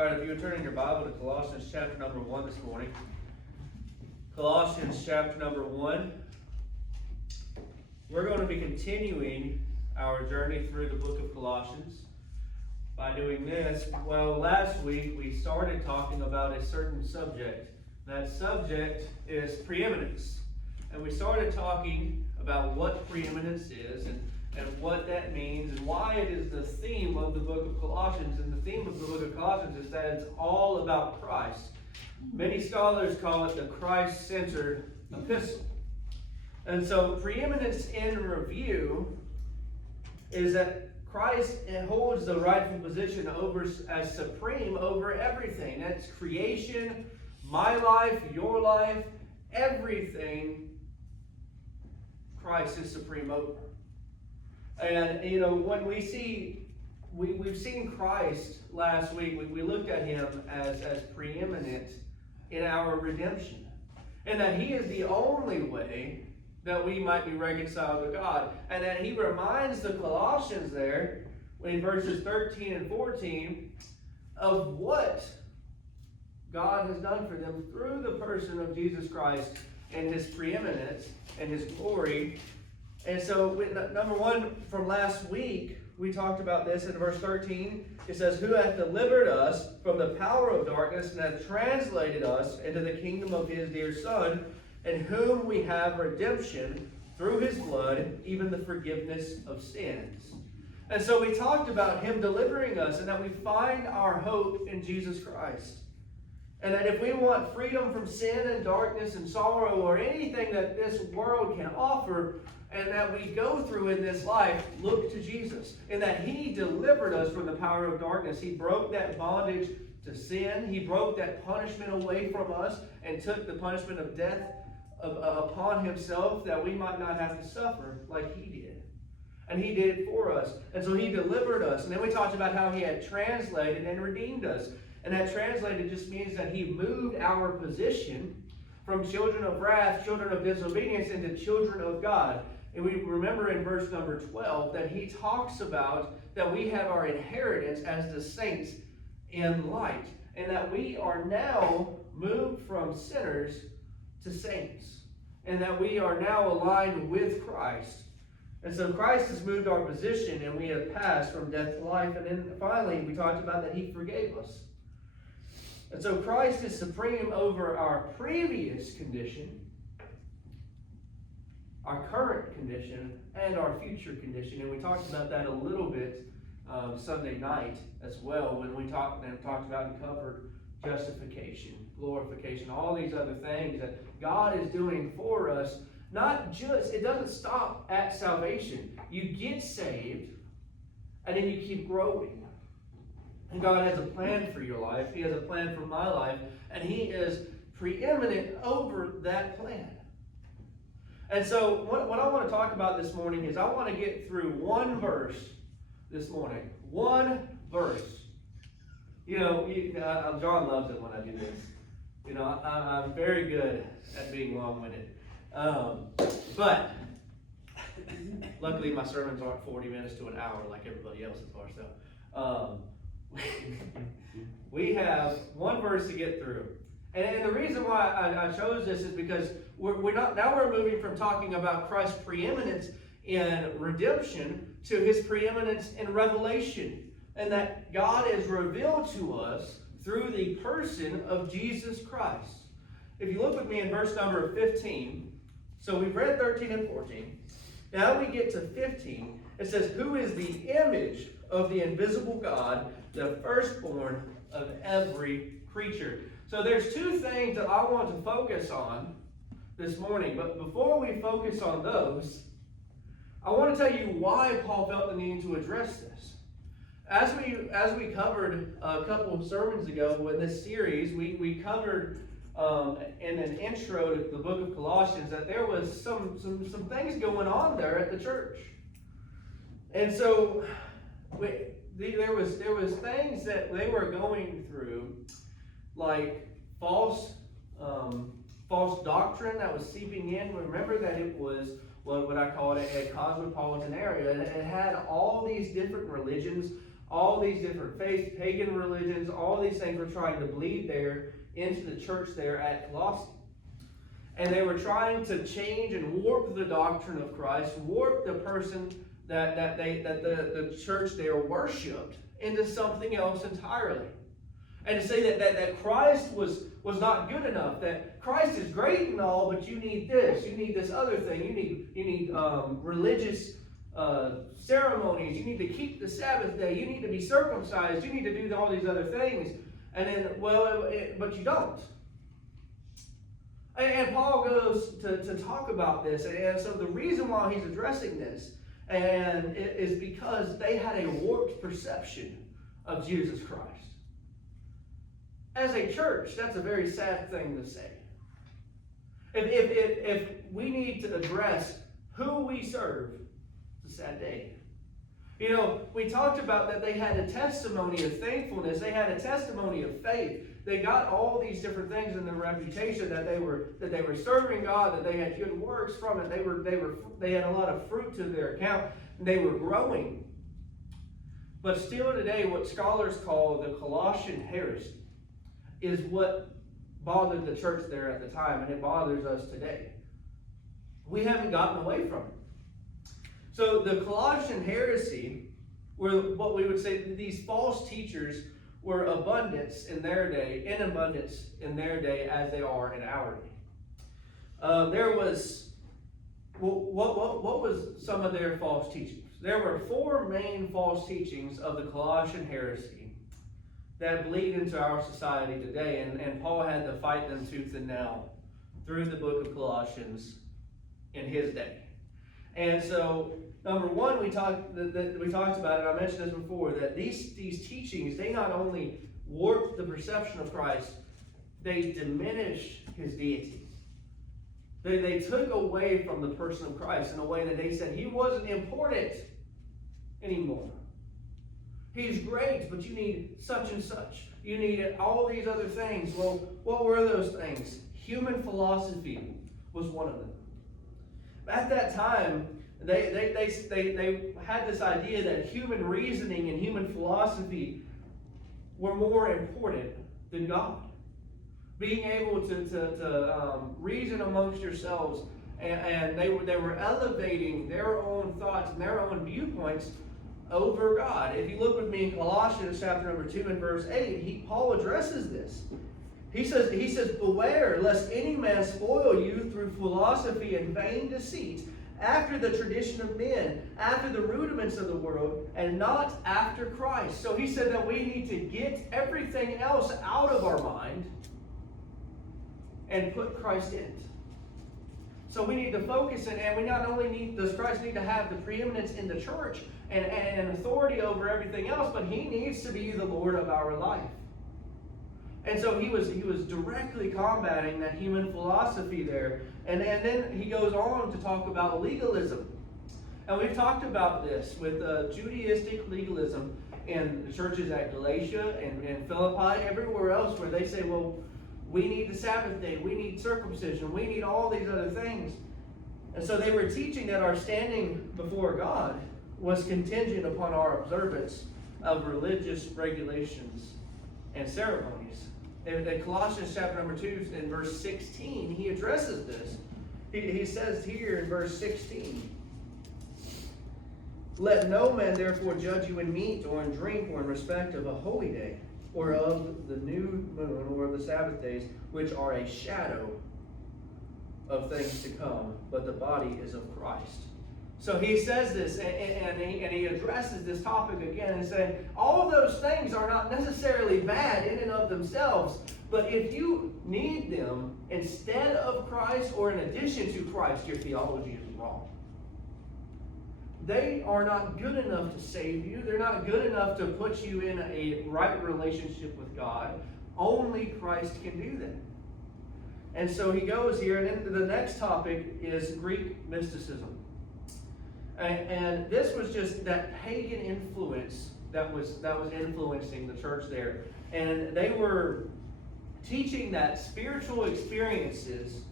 All right, if you would turn in your Bible to Colossians chapter number 1 this morning. Colossians chapter number 1. We're going to be continuing our journey through the book of Colossians. By doing this, well, last week we started talking about a certain subject. That subject is preeminence. And we started talking about what preeminence is and what that means and why it is the theme of the book of Colossians. And the theme of the book of Colossians is that it's all about Christ. Many scholars call it the Christ-centered epistle. And so preeminence in review is that Christ holds the rightful position as supreme over everything. That's creation, my life, your life, everything Christ is supreme over. And, when we've seen Christ last week, we looked at him as preeminent in our redemption. And that he is the only way that we might be reconciled to God. And that he reminds the Colossians there, in verses 13 and 14, of what God has done for them through the person of Jesus Christ and his preeminence and his glory. And so, number one, from last week, we talked about this in verse 13. It says, who hath delivered us from the power of darkness and hath translated us into the kingdom of his dear Son, in whom we have redemption through his blood, even the forgiveness of sins. And so we talked about him delivering us and that we find our hope in Jesus Christ. And that if we want freedom from sin and darkness and sorrow or anything that this world can offer and that we go through in this life, look to Jesus. And that he delivered us from the power of darkness. He broke that bondage to sin. He broke that punishment away from us and took the punishment of death upon himself that we might not have to suffer like he did. And he did it for us. And so he delivered us. And then we talked about how he had translated and redeemed us. And that translated just means that he moved our position from children of wrath, children of disobedience, into children of God. And we remember in verse number 12 that he talks about that we have our inheritance as the saints in light. And that we are now moved from sinners to saints. And that we are now aligned with Christ. And so Christ has moved our position and we have passed from death to life. And then finally we talked about that he forgave us. And so Christ is supreme over our previous condition, our current condition, and our future condition. And we talked about that a little bit Sunday night as well when we talked about and covered justification, glorification, all these other things that God is doing for us. It doesn't stop at salvation. You get saved, and then you keep growing. And God has a plan for your life. He has a plan for my life. And he is preeminent over that plan. And so what I want to talk about this morning is I want to get through one verse this morning. One verse. John loves it when I do this. I'm very good at being long-winded. But luckily my sermons aren't 40 minutes to an hour like everybody else's are. So we have one verse to get through. And the reason why I chose this is because we're moving from talking about Christ's preeminence in redemption to his preeminence in revelation. And that God is revealed to us through the person of Jesus Christ. If you look with me in verse number 15, so we've read 13 and 14. Now we get to 15. It says, who is the image of the invisible God, the firstborn of every creature. So there's two things that I want to focus on this morning. But before we focus on those, I want to tell you why Paul felt the need to address this. As we covered a couple of sermons ago in this series, we covered in an intro to the book of Colossians that there was some things going on there at the church. And so there was things that they were going through, like false doctrine that was seeping in. Remember that it was what I call it a cosmopolitan area. And it had all these different religions, all these different faiths, pagan religions, all these things were trying to bleed there into the church there at Colossae. And they were trying to change and warp the doctrine of Christ, warp the person that the church there worshipped into something else entirely. And to say that Christ was not good enough, that Christ is great and all, but you need this, you need this other thing, you need religious ceremonies, you need to keep the Sabbath day, you need to be circumcised, you need to do all these other things. And then, but you don't. And Paul goes to talk about this, and so the reason why he's addressing this and is because they had a warped perception of Jesus Christ. As a church, that's a very sad thing to say. If we need to address who we serve, it's a sad day. You know, we talked about that they had a testimony of thankfulness. They had a testimony of faith. They got all these different things in their reputation, that they were serving God, that they had good works from it. They had a lot of fruit to their account. They were growing. But still today, what scholars call the Colossian heresy is what bothered the church there at the time, and it bothers us today. We haven't gotten away from it. So the Colossian heresy were what we would say these false teachers were in abundance in their day as they are in our day. There was, what was some of their false teachings? There were four main false teachings of the Colossian heresy that bleed into our society today, and Paul had to fight them tooth and nail through the book of Colossians in his day. And so, number one, we talked about it. I mentioned this before, that these teachings, they not only warped the perception of Christ, they diminished his deity. They took away from the person of Christ in a way that they said he wasn't important anymore. He's great, but you need such and such. You need all these other things. Well, what were those things? Human philosophy was one of them. At that time, they had this idea that human reasoning and human philosophy were more important than God. Being able to reason amongst yourselves, and they were elevating their own thoughts and their own viewpoints over God. If you look with me in Colossians chapter number 2 and verse 8, Paul addresses this. He says, beware lest any man spoil you through philosophy and vain deceit, after the tradition of men, after the rudiments of the world, and not after Christ. So he said that we need to get everything else out of our mind and put Christ in it. So we need to focus in, and we not only does Christ need to have the preeminence in the church and authority over everything else, but he needs to be the Lord of our life. And so he was directly combating that human philosophy there. And then he goes on to talk about legalism. And we've talked about this with Judaistic legalism in the churches at Galatia and Philippi, everywhere else, where they say, well, we need the Sabbath day, we need circumcision, we need all these other things. And so they were teaching that our standing before God was contingent upon our observance of religious regulations and ceremonies. In Colossians chapter number 2 in verse 16, he addresses this. He says here in verse 16, let no man therefore judge you in meat or in drink or in respect of a holy day, or of the new moon, or of the Sabbath days, which are a shadow of things to come, but the body is of Christ. So he says this, and he addresses this topic again and saying, all of those things are not necessarily bad in and of themselves, but if you need them instead of Christ or in addition to Christ, your theology is wrong. They are not good enough to save you. They're not good enough to put you in a right relationship with God. Only Christ can do that. And so he goes here, and then the next topic is Greek mysticism. And this was just that pagan influence that was influencing the church there. And they were teaching that spiritual experiences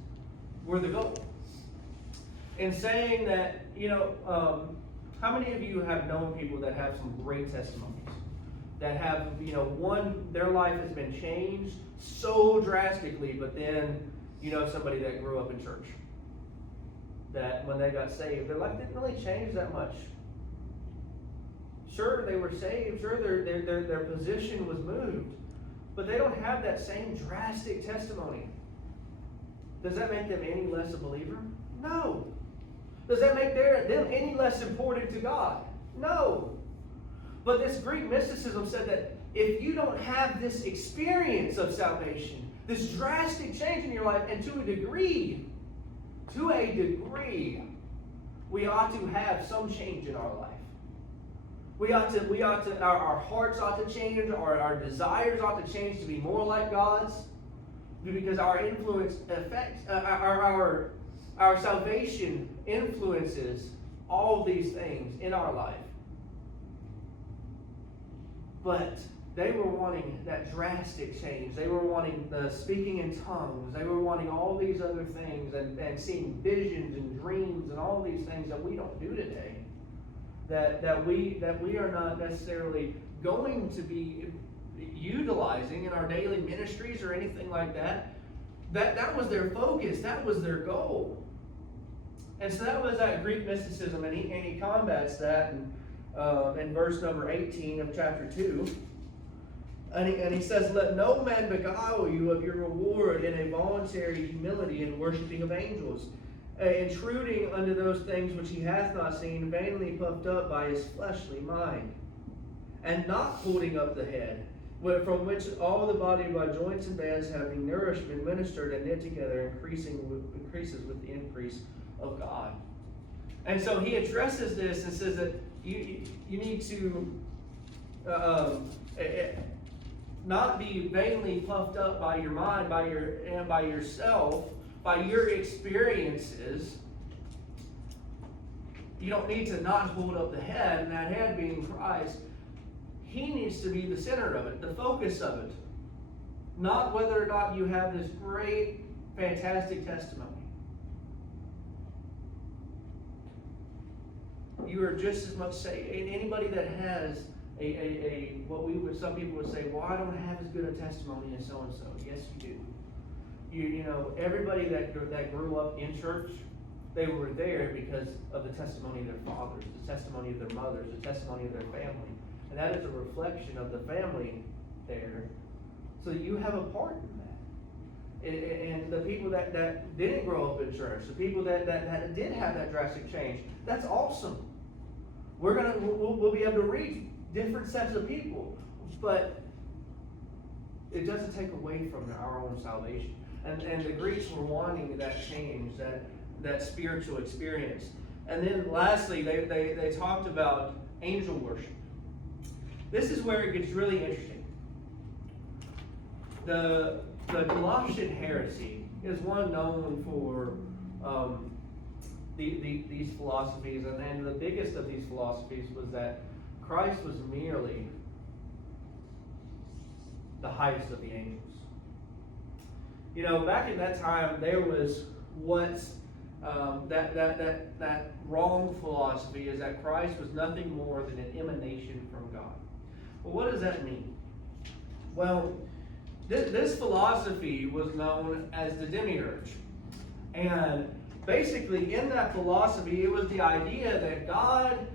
were the goal. And saying that, how many of you have known people that have some great testimonies? that have, their life has been changed so drastically, but then, somebody that grew up in church, that when they got saved, their life didn't really change that much. Sure, they were saved, sure, their position was moved, but they don't have that same drastic testimony. Does that make them any less a believer? No. Does that make them any less important to God? No. But this Greek mysticism said that if you don't have this experience of salvation, this drastic change in your life, and to a degree, we ought to have some change in our life. Our hearts ought to change, our desires ought to change to be more like God's, because our influence affects, our salvation influences all these things in our life. But they were wanting that drastic change. They were wanting the speaking in tongues. They were wanting all these other things and seeing visions and dreams and all these things that we don't do today. That we are not necessarily going to be utilizing in our daily ministries or anything like that. That was their focus. That was their goal. And so that was that Greek mysticism, and he combats that in verse number 18 of chapter 2. And he says, "Let no man beguile you of your reward in a voluntary humility and worshiping of angels, intruding unto those things which he hath not seen, vainly puffed up by his fleshly mind, and not holding up the head, from which all the body by joints and bands, having nourishment ministered and knit together, increases with the increase of God." And so he addresses this and says that you need to not be vainly puffed up by your mind, by yourself, by your experiences. You don't need to not hold up the head, and that head being Christ. He needs to be the center of it, the focus of it. Not whether or not you have this great, fantastic testimony. You are just as much saved. Anybody that has some people would say, well, I don't have as good a testimony as so and so. Yes, you do. Everybody that grew up in church, they were there because of the testimony of their fathers, the testimony of their mothers, the testimony of their family. And that is a reflection of the family there. So you have a part in that. And the people that didn't grow up in church, the people that did have that drastic change, that's awesome. We'll be able to reach different sets of people, but it doesn't take away from our own salvation. And the Greeks were wanting that change, that spiritual experience. And then lastly, they talked about angel worship. This is where it gets really interesting. The Colossian heresy is one known for these philosophies, and the biggest of these philosophies was that Christ was merely the highest of the angels. Back in that time, there was that wrong philosophy is that Christ was nothing more than an emanation from God. Well, what does that mean? Well, this philosophy was known as the demiurge. And basically, in that philosophy, it was the idea that God,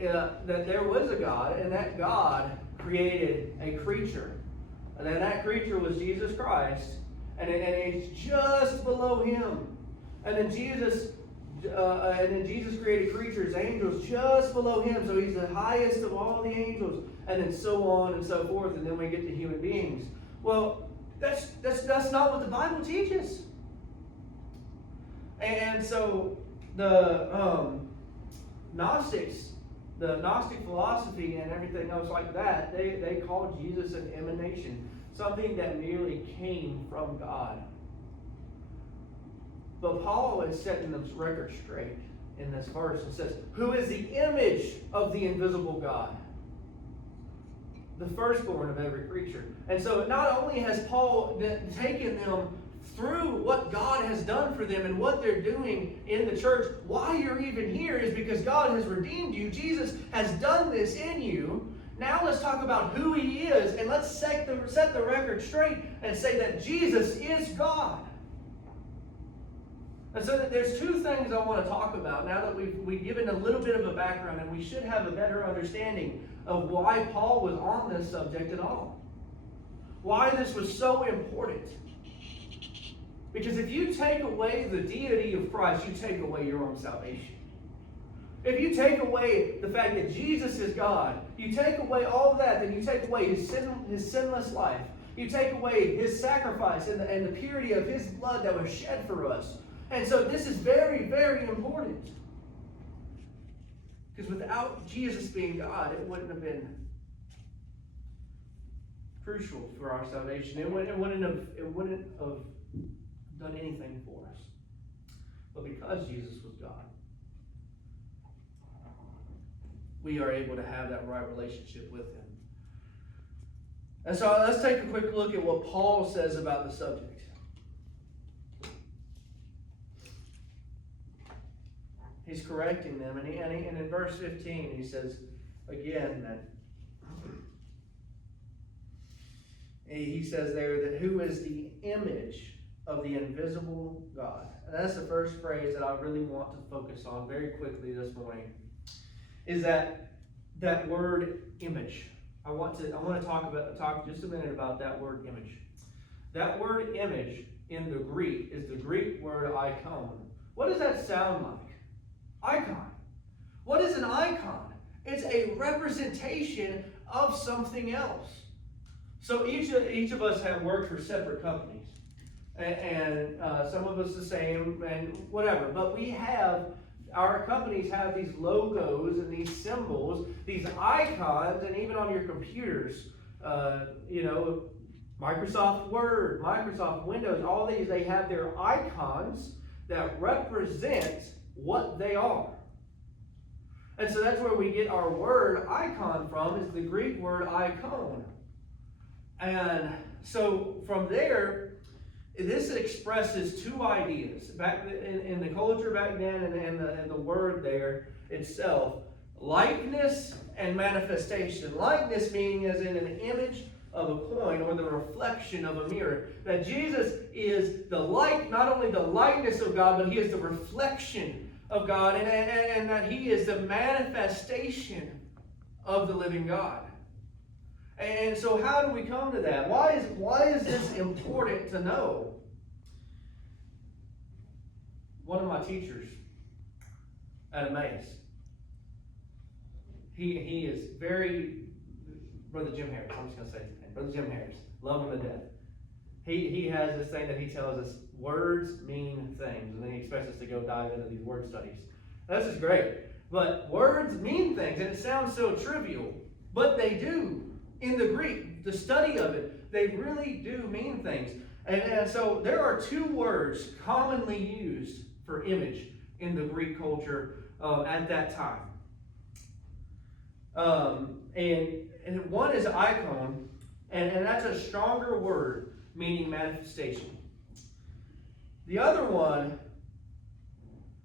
that there was a God, and that God created a creature. And then that creature was Jesus Christ, and it's just below him. And then Jesus created creatures, angels, just below him. So he's the highest of all the angels, and then so on and so forth. And then we get to human beings. Well, that's not what the Bible teaches. And so the Gnostics, the Gnostic philosophy and everything else like that, they called Jesus an emanation, something that merely came from God. But Paul is setting the record straight in this verse and says, who is the image of the invisible God? The firstborn of every creature. And so not only has Paul taken them through what God has done for them and what they're doing in the church, why you're even here is because God has redeemed you. Jesus has done this in you. Now let's talk about who he is, and let's set the record straight and say that Jesus is God. And so there's two things I want to talk about now that we've given a little bit of a background, and we should have a better understanding of why Paul was on this subject at all. Why this was so important. Because if you take away the deity of Christ, you take away your own salvation. If you take away the fact that Jesus is God, you take away all of that, then you take away his sinless life. You take away his sacrifice and the purity of his blood that was shed for us. And so this is very, very important. Because without Jesus being God, it wouldn't have been crucial for our salvation. It wouldn't have done anything for us. But because Jesus was God, we are able to have that right relationship with him. And so let's take a quick look at what Paul says about the subject. He's correcting them, and in verse 15 he says again that he says there that who is the image of the invisible God. And that's the first phrase that I really want to focus on very quickly this morning. Is that word image. I want to talk just a minute about that word image. That word image in the Greek is the Greek word icon. What does that sound like? Icon. What is an icon? It's a representation of something else. So each of us have worked for separate companies, and some of us the same, and whatever. But our companies have these logos and these symbols, these icons, and even on your computers, Microsoft Word, Microsoft Windows, all these, they have their icons that represent what they are. And so that's where we get our word icon from, is the Greek word icon. And so from there, this expresses two ideas. Back in the culture back then, and the word there itself, likeness and manifestation. Likeness meaning as in an image of a coin or the reflection of a mirror. That Jesus is not only the likeness of God, but he is the reflection of God, and that he is the manifestation of the living God. And so how do we come to that? Why is this important to know? One of my teachers at Emmaus, he is very, Brother Jim Harris, I'm just going to say his name, Brother Jim Harris, love him to death. He has this thing that he tells us, words mean things, and then he expects us to go dive into these word studies. This is great, but words mean things, and it sounds so trivial, but they do. In the Greek, the study of it, they really do mean things. And so there are two words commonly used for image in the Greek culture at that time. And one is icon, and that's a stronger word meaning manifestation. The other one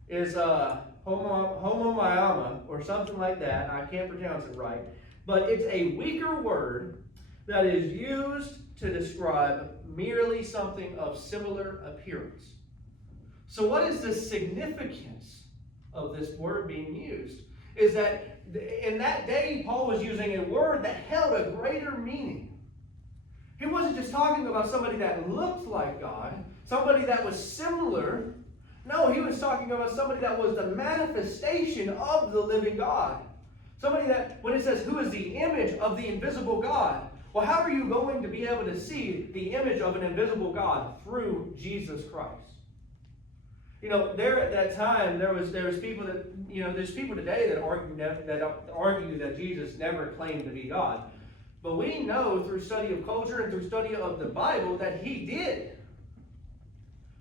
is homoiama, or something like that. I can't pronounce it right. But it's a weaker word that is used to describe merely something of similar appearance. So what is the significance of this word being used? Is that in that day, Paul was using a word that held a greater meaning. He wasn't just talking about somebody that looked like God, somebody that was similar. No, he was talking about somebody that was the manifestation of the living God. Somebody that, when it says, who is the image of the invisible God? Well, how are you going to be able to see the image of an invisible God? Through Jesus Christ. There at that time, there was people that, there's people today that argue that Jesus never claimed to be God. But we know through study of culture and through study of the Bible that he did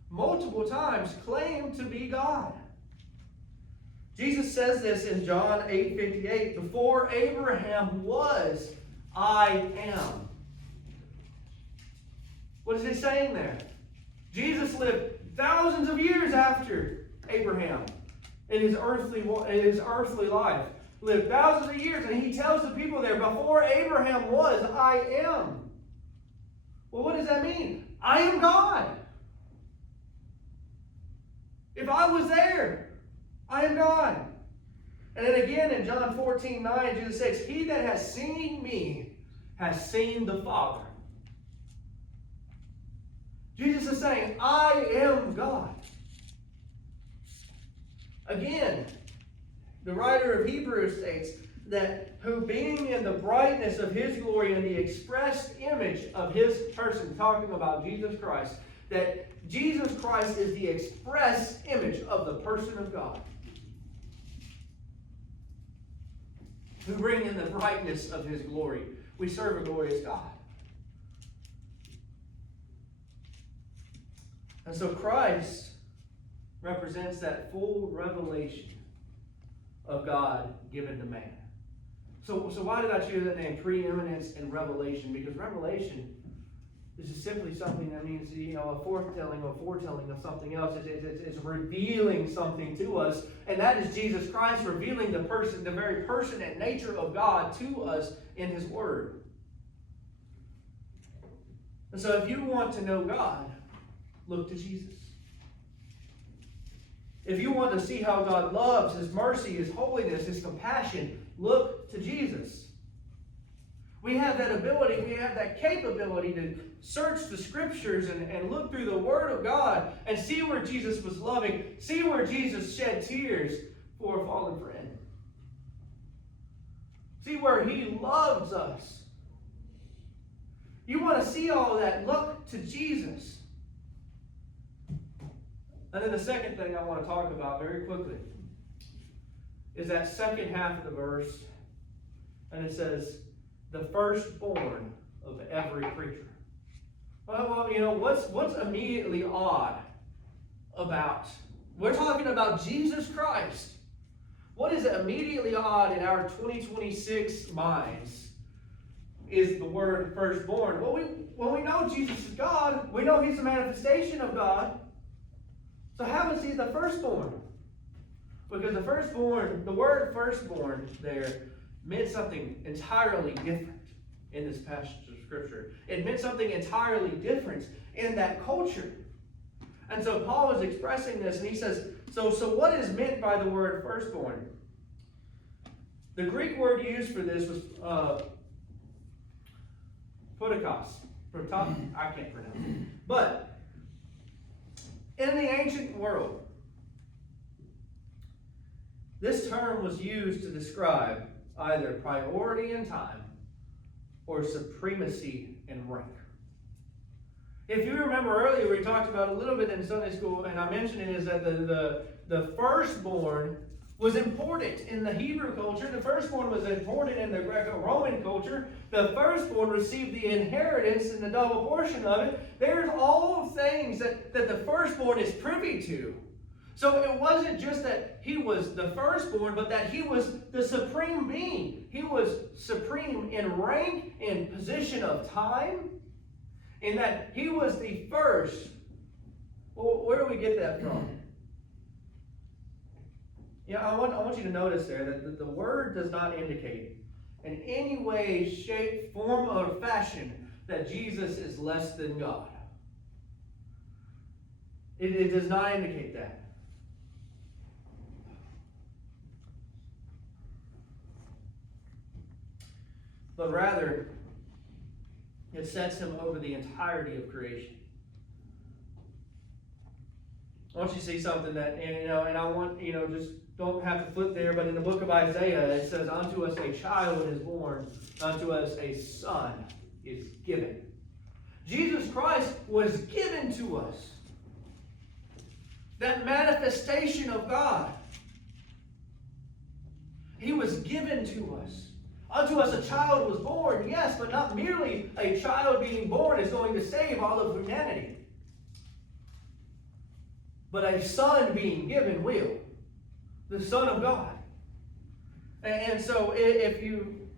multiple times claim to be God. Jesus says this in John 8:58, before Abraham was, I am. What is he saying there? Jesus lived thousands of years after Abraham in his earthly life. lived thousands of years, and he tells the people there, before Abraham was, I am. Well, what does that mean? I am God. If I was there, I am God. And then again in John 14:9, Jesus says, he that has seen me has seen the Father. Jesus is saying, I am God. Again, the writer of Hebrews states that who being in the brightness of his glory and the expressed image of his person, talking about Jesus Christ, that Jesus Christ is the express image of the person of God, who bring in the brightness of his glory. We serve a glorious God. And so Christ represents that full revelation of God given to man. So why did I choose that name, preeminence and revelation? Because revelation is just simply something that means, a foretelling of something else. It's revealing something to us, and that is Jesus Christ revealing the very person and nature of God to us in His Word. And so, if you want to know God, look to Jesus. If you want to see how God loves, His mercy, His holiness, His compassion, look to Jesus. We have that ability, we have that capability to search the Scriptures and look through the Word of God and see where Jesus was loving, see where Jesus shed tears for a fallen friend. See where He loves us. You want to see all of that, look to Jesus. And then the second thing I want to talk about very quickly is that second half of the verse. And it says, the firstborn of every creature. Well, what's immediately odd about? We're talking about Jesus Christ. What is immediately odd in our 2026 minds is the word firstborn. Well, we know Jesus is God. We know He's a manifestation of God. So how is He the firstborn? Because the word firstborn there meant something entirely different in this passage of Scripture. It meant something entirely different in that culture. And so Paul is expressing this, and he says, so what is meant by the word firstborn? The Greek word used for this was ptotikos. I can't pronounce it. But in the ancient world, this term was used to describe either priority in time or supremacy in rank. If you remember earlier, we talked about a little bit in Sunday school, and I mentioned it, is that the firstborn was important in the Hebrew culture. The firstborn was important in the Greco-Roman culture. The firstborn received the inheritance and the double portion of it. There's all things that the firstborn is privy to. So it wasn't just that he was the firstborn, but that he was the supreme being. He was supreme in rank, in position of time, in that he was the first. Well, where do we get that from? I want you to notice there that the word does not indicate in any way, shape, form, or fashion that Jesus is less than God. It does not indicate that. But rather, it sets Him over the entirety of creation. I want you to see something that, and I want, just don't have to flip there, but in the book of Isaiah, it says, unto us a child is born, unto us a son is given. Jesus Christ was given to us. That manifestation of God. He was given to us. Unto us a child was born, yes, but not merely a child being born is going to save all of humanity. But a son being given will. The Son of God. And so if you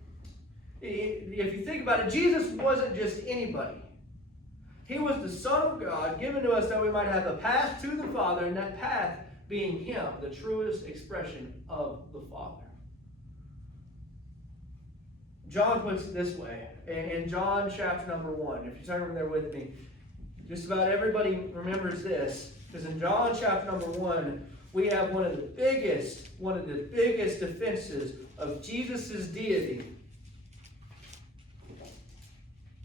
think about it, Jesus wasn't just anybody. He was the Son of God given to us that we might have a path to the Father, and that path being Him, the truest expression of the Father. John puts it this way, in John chapter number 1, if you turn there with me, just about everybody remembers this, because in John chapter number 1, we have one of the biggest defenses of Jesus' deity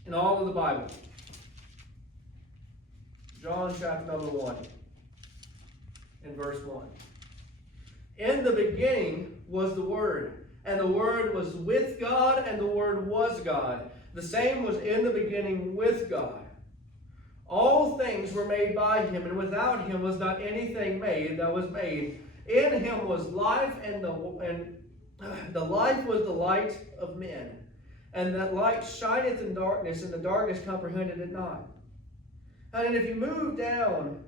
in all of the Bible. John chapter number 1, in verse 1. In the beginning was the Word, and the Word was with God, and the Word was God. The same was in the beginning with God. All things were made by him, and without him was not anything made that was made. In him was life, and the life was the light of men. And that light shineth in darkness, and the darkness comprehended it not. And if you move down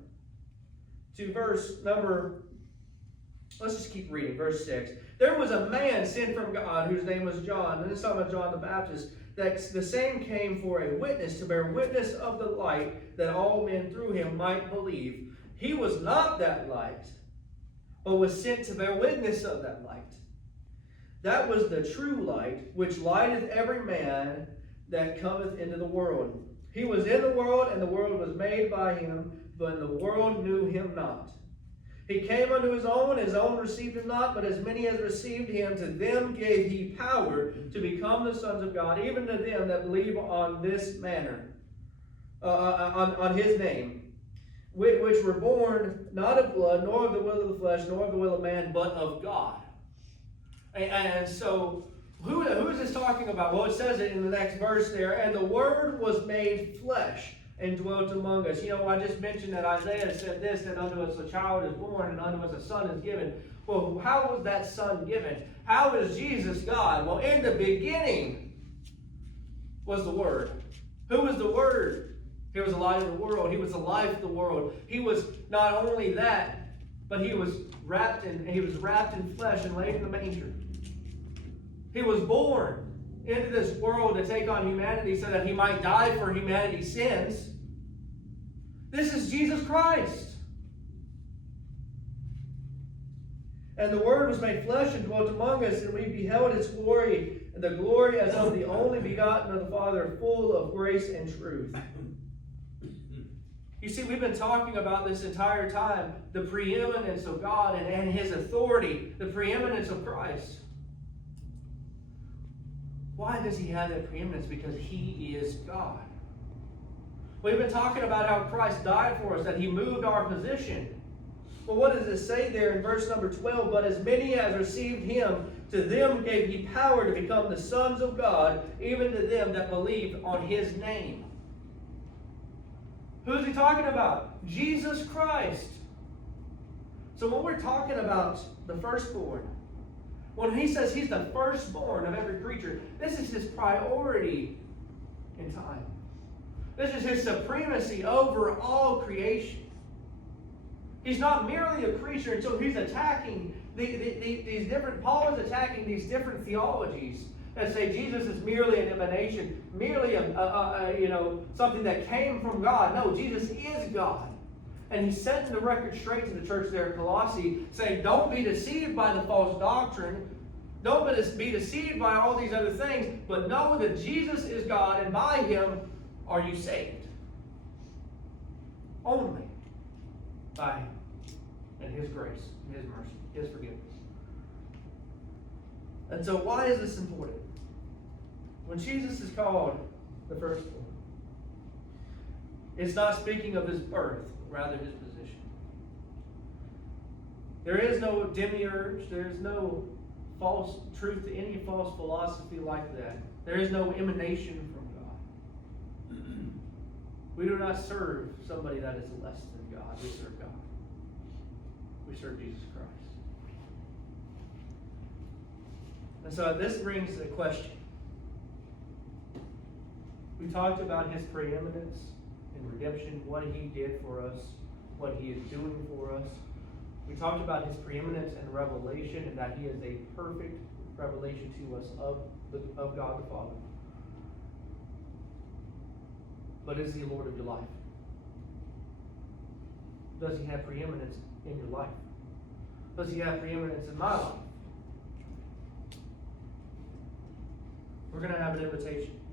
to verse number, let's just keep reading, verse 6. There was a man sent from God, whose name was John, and this is talking about John the Baptist, that the same came for a witness, to bear witness of the light, that all men through him might believe. He was not that light, but was sent to bear witness of that light. That was the true light, which lighteth every man that cometh into the world. He was in the world, and the world was made by him, but the world knew him not. He came unto his own received him not, but as many as received him, to them gave he power to become the sons of God, even to them that believe on this manner, on his name, which were born not of blood, nor of the will of the flesh, nor of the will of man, but of God. And so, who is this talking about? Well, it says it in the next verse there, and the Word was made flesh and dwelt among us. You know, I just mentioned that Isaiah said this, that unto us a child is born, and unto us a son is given. Well, how was that son given? How is Jesus God? Well, in the beginning was the Word. Who was the Word? He was the light of the world. He was the life of the world. He was not only that, but he was wrapped in flesh and laid in the manger. He was born into this world to take on humanity so that he might die for humanity's sins. This is Jesus Christ. And the Word was made flesh and dwelt among us, and we beheld his glory, the glory as of the only begotten of the Father, full of grace and truth. You see, we've been talking about this entire time, the preeminence of God and his authority, the preeminence of Christ. Why does he have that preeminence? Because he is God. We've been talking about how Christ died for us, that he moved our position. Well, what does it say there in verse number 12? But as many as received him, to them gave he power to become the sons of God, even to them that believed on his name. Who is he talking about? Jesus Christ. So when we're talking about the firstborn, when he says he's the firstborn of every creature, this is his priority in time. This is his supremacy over all creation. He's not merely a creature, and so he's attacking these different, Paul is attacking these different theologies that say Jesus is merely an emanation, merely something that came from God. No, Jesus is God. And he's setting the record straight to the church there at Colossae, saying, don't be deceived by the false doctrine. Don't be deceived by all these other things, but know that Jesus is God, and by him are you saved. Only by him and his grace, his mercy, his forgiveness. And so why is this important? When Jesus is called the firstborn, it's not speaking of his birth, rather his position. There is no demiurge, there is no false truth to any false philosophy like that. There is no emanation from God. We do not serve somebody that is less than God. We serve God. We serve Jesus Christ. And so this brings the question. We talked about his preeminence in redemption, what he did for us, what he is doing for us. We talked about his preeminence in revelation, and that he is a perfect revelation to us of God the Father. But is he Lord of your life? Does he have preeminence in your life? Does he have preeminence in my life? We're going to have an invitation.